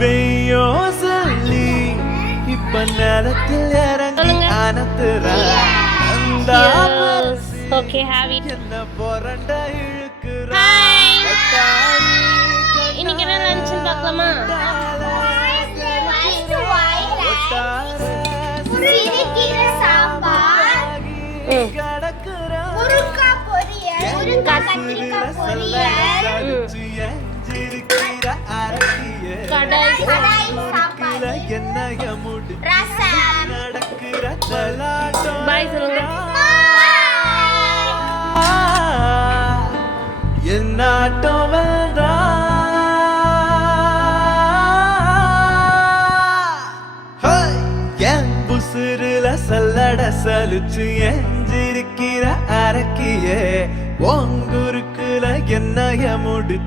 வெய்யோ சொல்லி இப்ப நேரத்தில் இறங்கி அனத்துறா ஓகே have it என்ன பொறண்ட இழுக்குறா இன்னைக்கு என்ன லஞ்ச் பார்க்கலாமா சிறுகீரை சாம்பார் முருங்கைக்காய் பொரியல் கத்திரிக்காய் பொரியல் கடாய் சாப்பாடு ரசம் பாய் சொல்லுங்க என்னாட்டம் வந்தா என் புசுருல சல்லட சலிச்சு எஞ்சிருக்கிற அரக்கியே உங்குருக்குல என்னைய முடிச்சு